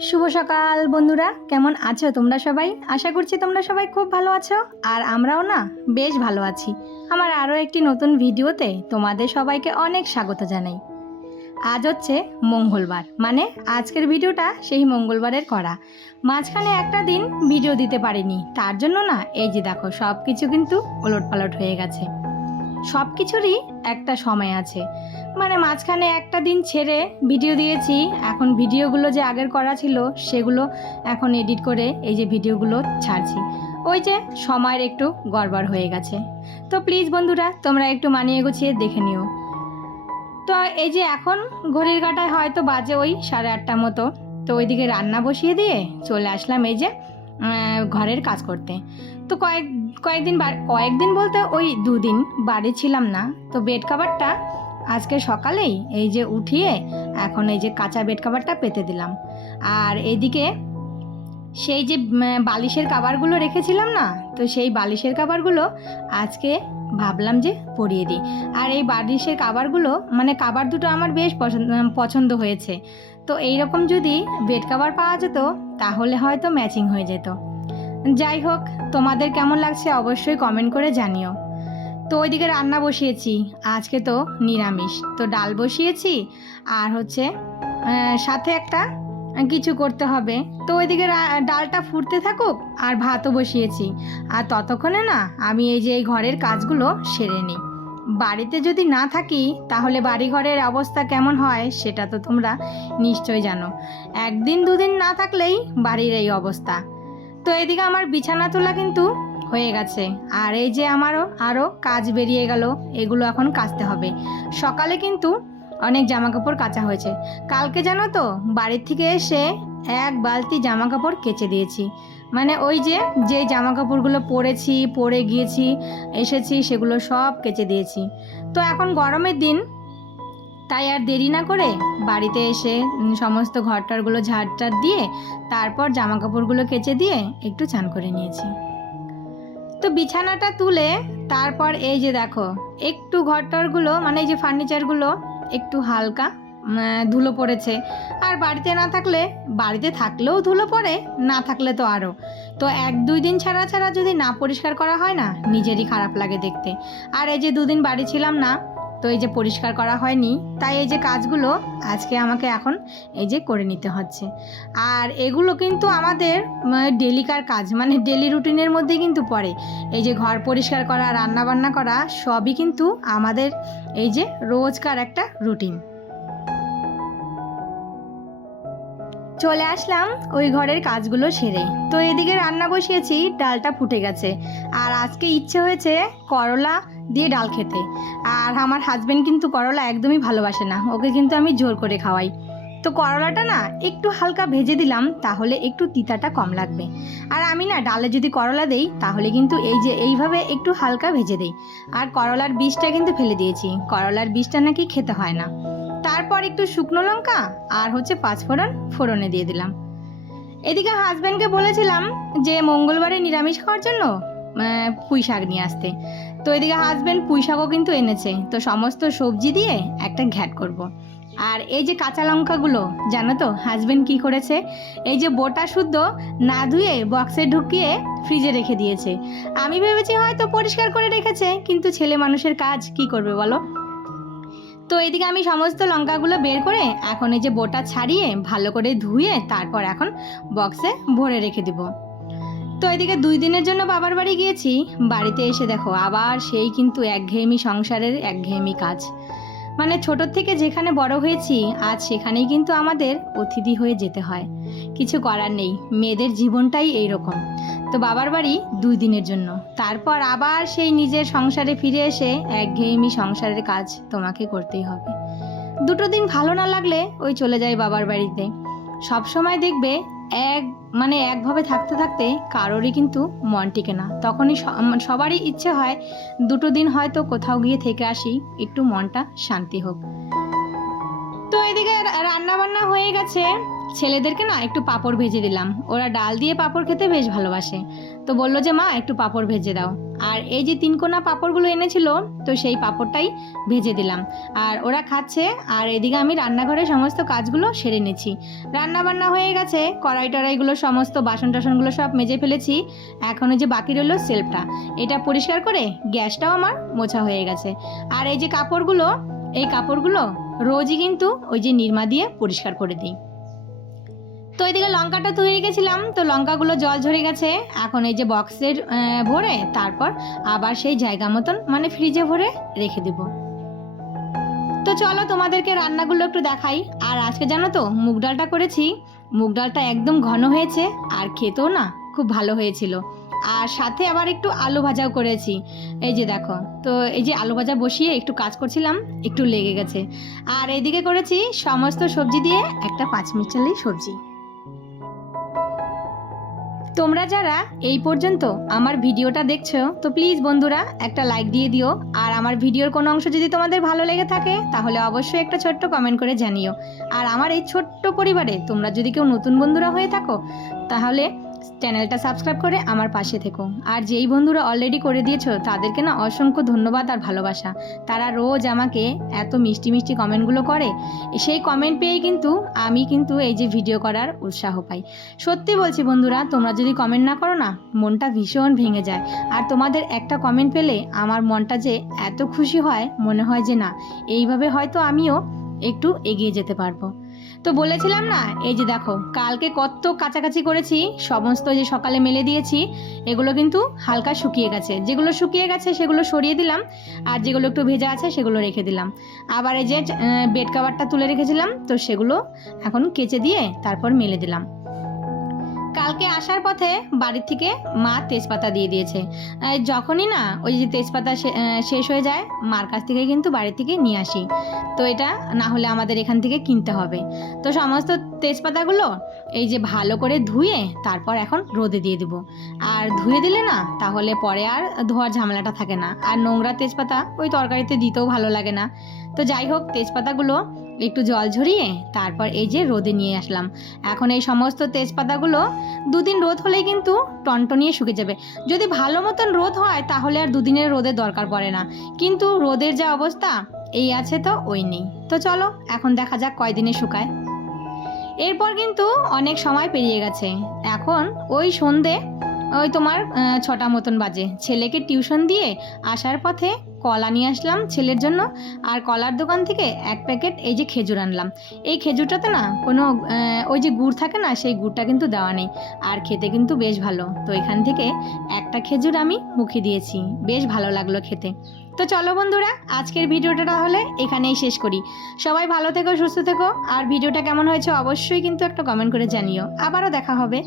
শুভ সকাল বন্ধুরা, কেমন আছো তোমরা সবাই? আশা করছি তোমরা সবাই খুব ভালো আছো, আর আমরাও না বেশ ভালো আছি। আমার আরও একটি নতুন ভিডিওতে তোমাদের সবাইকে অনেক স্বাগত জানাই। আজ হচ্ছে মঙ্গলবার, মানে আজকের ভিডিওটা সেই মঙ্গলবারের করা। মাঝখানে একটা দিন ভিডিও দিতে পারিনি, তার জন্য না এই যে দেখো সব কিছু কিন্তু ওলটপালট হয়ে গেছে। সব কিছুরই একটা সময় আছে, মানে মাঝখানে একটা দিন ছেড়ে ভিডিও দিয়েছি। এখন ভিডিওগুলো যে আগের করা ছিল সেগুলো এখন এডিট করে এই যে ভিডিওগুলো ছাড়ছি, ওই যে সময়ের একটু গড়বড় হয়ে গেছে। তো প্লিজ বন্ধুরা, তোমরা একটু মানিয়ে গুছিয়ে দেখে নিও। তো এই যে এখন ঘড়ির কাঁটায় হয়তো বাজে ওই 8:30 মতো। তো ওইদিকে রান্না বসিয়ে দিয়ে চলে আসলাম এই যে ঘরের কাজ করতে। তো কয়েকদিন বলতে ওই 2 দিন বাড়ি ছিলাম না। তো বেড কাভারটা আজকে সকালেই এই যে উঠিয়ে এখন এই যে কাঁচা বেড কাভারটা পেতে দিলাম। আর এইদিকে সেই যে বালিশের কাভারগুলো রেখেছিলাম না, তো সেই বালিশের কাভারগুলো আজকে ভাবলাম যে পরিয়ে দিই। আর এই বালিশের কাভারগুলো মানে কাভার দুটো আমার বেশ পছন্দ হয়েছে। তো এইরকম যদি বেড কাভার পাওয়া যেত তাহলে হয়তো ম্যাচিং হয়ে যেত। যাই হোক, তোমাদের কেমন লাগছে অবশ্যই কমেন্ট করে জানিও। তো ওইদিকে রান্না বসিয়েছি, আজকে তো নিরামিষ। তো ডাল বসিয়েছি আর হচ্ছে সাথে একটা কিছু করতে হবে। তো ওইদিকে ডালটা ফুটতে থাকুক আর ভাতও বসিয়েছি। আর ততক্ষণে না আমি এই যে এই ঘরের কাজগুলো সেরে নিই। বাড়িতে যদি না থাকি তাহলে বাড়িঘরের অবস্থা কেমন হয় সেটা তো তোমরা নিশ্চয়ই জানো। 1-2 দিন না থাকলেই বাড়ির এই অবস্থা। তো এদিকে আমার বিছানা তোলা কিন্তু হয়ে গেছে, আর এই যে আমারও আরও কাজ বেরিয়ে গেল, এগুলো এখন কাচতে হবে। সকালে কিন্তু অনেক জামাকাপড় কাচা হয়েছে। কালকে জানো তো বাড়ির থেকে এসে 1 বালতি জামাকাপড় কেচে দিয়েছি। মানে ওই যে জামাকাপড়গুলো পরে গিয়েছি এসেছি সেগুলো সব কেচে দিয়েছি। তো এখন গরমের দিন, তাই আর দেরি না করে বাড়িতে এসে সমস্ত ঘরটারগুলো ঝাড় দিয়ে তারপর জামাকাপড়গুলো কেচে দিয়ে একটু চান করে নিয়েছি। তো বিছানাটা তুলে তারপর এই যে দেখো একটু ঘরটারগুলো মানে এই যে ফার্নিচারগুলো একটু হালকা ধুলো পড়েছে। আর বাড়িতে থাকলেও ধুলো পড়ে, না থাকলে তো আরও। তো 1-2 দিন ছাড়া যদি না পরিষ্কার করা হয় না, নিজেরই খারাপ লাগে দেখতে। আর এই যে 2 দিন বাড়ি ছিলাম না, তো এই যে পরিষ্কার করা হয়নি, তাই এই যে কাজগুলো আজকে আমাকে এখন এই যে করে নিতে হচ্ছে। আর এগুলো কিন্তু আমাদের ডেলিকার কাজ, মানে ডেলি রুটিনের মধ্যেই কিন্তু পড়ে। এই যে ঘর পরিষ্কার করা, রান্না বান্না করা সবই কিন্তু আমাদের এই যে রোজকার একটা রুটিন। চলে আসলাম ওই ঘরের কাজগুলো সেরে। তো এদিকে রান্না বসিয়েছি, ডালটা ফুটে গেছে। আর আজকে ইচ্ছে হয়েছে করলা দিয়ে ডাল খেতে। আর আমার হাজবেন্ড কিন্তু করলা একদমই ভালোবাসে না, ওকে কিন্তু আমি জোর করে খাওয়াই। তো করলাটা না একটু হালকা ভেজে দিলাম, তাহলে একটু তিতাটা কম লাগবে। আর আমি না ডালে যদি করলা দেই তাহলে কিন্তু এই যে এইভাবে একটু হালকা ভেজে দেই। আর করলার বীজটা কিন্তু ফেলে দিয়েছি, করলার বীজটা নাকি খেতে হয় না। তারপর একটু শুকনো লঙ্কা আর হচ্ছে 5 ফোড়নে দিয়ে দিলাম। এদিকে হাজব্যান্ডকে বলেছিলাম যে মঙ্গলবারে নিরামিষ খাওয়ার জন্য পুঁই শাক নিয়ে আসতে। তো এদিকে হাজব্যান্ড পুঁই শাকও কিন্তু এনেছে। তো সমস্ত সবজি দিয়ে একটা ঘ্যাট করব। আর এই যে কাঁচা লঙ্কাগুলো জানো তো হাজব্যান্ড কি করেছে, এই যে বোটা শুদ্ধ না ধুয়ে বক্সে ঢুকিয়ে ফ্রিজে রেখে দিয়েছে। আমি ভেবেছি হয়তো পরিষ্কার করে রেখেছে, কিন্তু ছেলে মানুষের কাজ কি করবে বলো। তো এদিকে আমি সমস্ত লঙ্কাগুলো বের করে এখন এই যে বোটা ছাড়িয়ে ভালো করে ধুয়ে তারপর এখন বক্সে ভরে রেখে দিব। তো এদিকে 2 দিনের জন্য বাবার বাড়ি গিয়েছি। বাড়িতে এসে দেখো আবার সেই কিন্তু একঘেয়েমি সংসারের একঘেয়েমি কাজ। মানে ছোটোর থেকে যেখানে বড় হয়েছি আজ সেখানেই কিন্তু আমাদের অতিথি হয়ে যেতে হয়। কিছু করার নেই, মেয়েদের জীবনটাই এইরকম। তো বাবার বাড়ি 2 দিনের জন্য, তারপর আবার সেই নিজের সংসারে ফিরে এসে একঘেয়েমি সংসারের কাজ তোমাকে করতেই হবে। 2 দিন ভালো না লাগলে ওই চলে যায় বাবার বাড়িতে। সব সময় দেখবে একভাবে থাকতে থাকতে কারোরই কিন্তু মন টিকে না, তখনই সবারই ইচ্ছে হয় 2 দিন হয়তো কোথাও গিয়ে থেকে আসি, একটু মনটা শান্তি হোক। তো এদিকে রান্না বান্না হয়ে গেছে। ছেলেদেরকে না একটু পাঁপড় ভেজে দিলাম, ওরা ডাল দিয়ে পাঁপড় খেতে বেশ ভালোবাসে। তো বললো যে মা একটু পাঁপড় ভেজে দাও। আর এই যে 3 কোনা পাঁপড়গুলো এনেছিল, তো সেই পাঁপড়টাই ভেজে দিলাম। আর ওরা খাচ্ছে, আর এদিকে আমি রান্নাঘরে সমস্ত কাজগুলো সেরে নিচ্ছি। রান্না বান্না হয়ে গেছে, কড়াই টড়াইগুলো সমস্ত বাসন টাসনগুলো সব মেজে ফেলেছি। এখন এই যে বাকি রইল সেলফটা, এটা পরিষ্কার করে গ্যাসটাও আমার মোছা হয়ে গেছে। আর এই যে কাপড়গুলো, এই কাপড়গুলো রোজই কিন্তু ওই যে নিরমা দিয়ে পরিষ্কার করে দিই। তো এইদিকে লঙ্কাটা ধুয়ে রেখেছিলাম, তো লঙ্কাগুলো জল ঝরে গেছে। এখন এই যে বক্সের ভরে তারপর আবার সেই জায়গা মতন মানে ফ্রিজে ভরে রেখে দেব। তো চলো তোমাদেরকে রান্নাগুলো একটু দেখাই। আর আজকে জানো তো মুগ ডালটা করেছি, মুগ ডালটা একদম ঘন হয়েছে আর খেতেও না খুব ভালো হয়েছিল। আর সাথে আবার একটু আলু ভাজাও করেছি, এই যে দেখো। তো এই যে আলু ভাজা বসিয়ে একটু কাজ করছিলাম, একটু লেগে গেছে। আর এইদিকে করেছি সমস্ত সবজি দিয়ে একটা পাঁচমিশালি সবজি। তোমরা যারা এই পর্যন্ত আমার ভিডিওটা দেখছো, তো প্লিজ বন্ধুরা একটা লাইক দিয়ে দিও। আর আমার ভিডিওর কোনো অংশ যদি তোমাদের ভালো লেগে থাকে তাহলে অবশ্যই একটা ছোট্ট কমেন্ট করে জানিও। আর আমার এই ছোট্ট পরিবারে তোমরা যদি কেউ নতুন বন্ধুরা হয়ে থাকো তাহলে চ্যানেলটা সাবস্ক্রাইব করে আমার পাশে থেকো। আর যেই বন্ধুরা অলরেডি করে দিয়েছো তাদেরকে না অসংখ্য ধন্যবাদ আর ভালোবাসা। তারা রোজ আমাকে এত মিষ্টি মিষ্টি কমেন্টগুলো করে, সেই কমেন্ট পেয়েই কিন্তু আমি কিন্তু এই যে ভিডিও করার উৎসাহ পাই। সত্যি বলছি বন্ধুরা, তোমরা যদি কমেন্ট না করো না, মনটা ভীষণ ভেঙে যায়। আর তোমাদের একটা কমেন্ট পেলে আমার মনটা যে এত খুশি হয়, মনে হয় যে না এইভাবে হয়তো আমিও একটু এগিয়ে যেতে পারবো। তো বলেছিলাম না, এই যে দেখো কালকে কত কাছাকাছি করেছি, সমস্ত যে সকালে মেলে দিয়েছি এগুলো কিন্তু হালকা শুকিয়ে গেছে। যেগুলো শুকিয়ে গেছে সেগুলো সরিয়ে দিলাম, আর যেগুলো একটু ভেজা আছে সেগুলো রেখে দিলাম। আবার এই যে বেড কভারটা তুলে রেখেছিলাম, তো সেগুলো এখন কেচে দিয়ে তারপর মেলে দিলাম। কালকে আসার পথে বাড়ির থেকে মা তেজপাতা দিয়ে দিয়েছে। যখনই না ওই যে তেজপাতা শেষ হয়ে যায়, মার কাছ থেকে কিন্তু বাড়ি থেকে নিয়ে আসি। তো এটা না হলে আমাদের এখান থেকে কিনতে হবে। তো সমস্ত তেজপাতাগুলো এই যে ভালো করে ধুয়ে তারপর এখন রোদে দিয়ে দেবো। আর ধুয়ে দিলে না তাহলে পরে আর ধোয়ার ঝামেলাটা থাকে না। আর নোংরা তেজপাতা ওই তরকারিতে দিতেও ভালো লাগে না। তো যাই হোক, তেজপাতাগুলো একটু জল ঝরিয়ে তারপর এই যে রোদে নিয়ে আসলাম। এখন এই সমস্ত তেজপাতাগুলো 2 দিন রোদ হলেই কিন্তু টনটনিয়ে শুকিয়ে যাবে। যদি ভালো মতন রোদ হয় তাহলে আর 2 দিনের রোদের দরকার পড়ে না, কিন্তু রোদের যা অবস্থা এই আছে তো ওই নেই। তো চলো এখন দেখা যাক কয়দিনে শুকায়। এরপর কিন্তু অনেক সময় পেরিয়ে গেছে। এখন ওই সন্ধে ওই তোমার 6টা মতন বাজে। ছেলেকে টিউশন দিয়ে আসার পথে কলা নিয়ে আসলাম ছেলের জন্য। আর কলার দোকান থেকে 1 প্যাকেট এই যে খেজুর আনলাম। এই খেজুরটাতে না কোনো ওই যে গুড় থাকে না, সেই গুড়টা কিন্তু দেওয়া নেই। আর খেতে কিন্তু বেশ ভালো। তো এখান থেকে একটা খেজুর আমি মুখে দিয়েছি, বেশ ভালো লাগলো খেতে। তো চলো বন্ধুরা, আজকের ভিডিওটা তাহলে এখানেই শেষ করি। সবাই ভালো থেকো, সুস্থ থেকো। আর ভিডিওটা কেমন হয়েছে অবশ্যই কিন্তু একটা কমেন্ট করে জানিও। আবারও দেখা হবে।